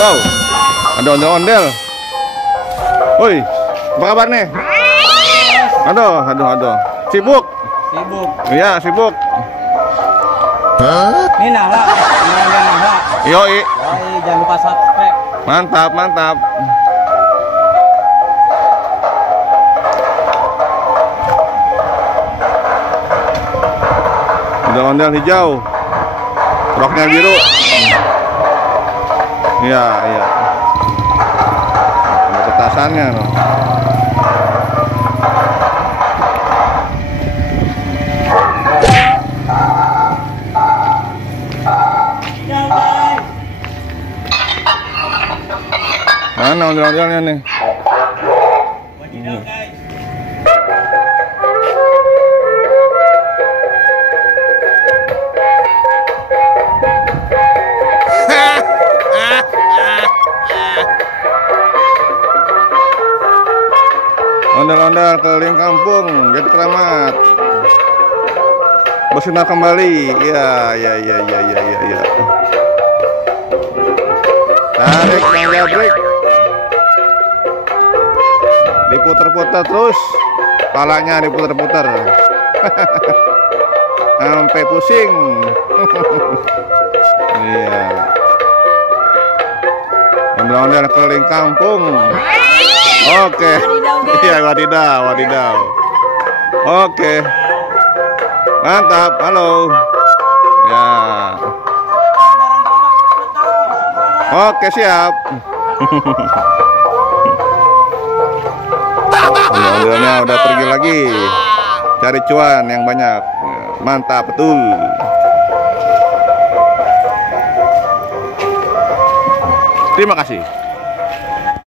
Wow, ada ondel-ondel. Woi, apa kabar nih? Aduh. Sibuk? Sibuk. Iya, sibuk. Ini Nahla. Yoi. Jangan lupa subscribe. Mantap. Ondel-ondel hijau. Roknya biru. Iya. Ada petasannya loh. Mana ondel-ondelnya nih? Ondel-ondel keliling kampung Jati Kramat bersinar kembali. Iya. Tarik Bang Jabrik, diputer-puter terus, palanya diputer-puter sampai pusing. Iya, ondel-ondel keliling kampung. Oke. Iya, wadidaw. Oke, mantap. Halo. Ya. Oke, siap. Ondel-ondelnya udah pergi lagi cari cuan yang banyak. Mantap betul. Terima kasih.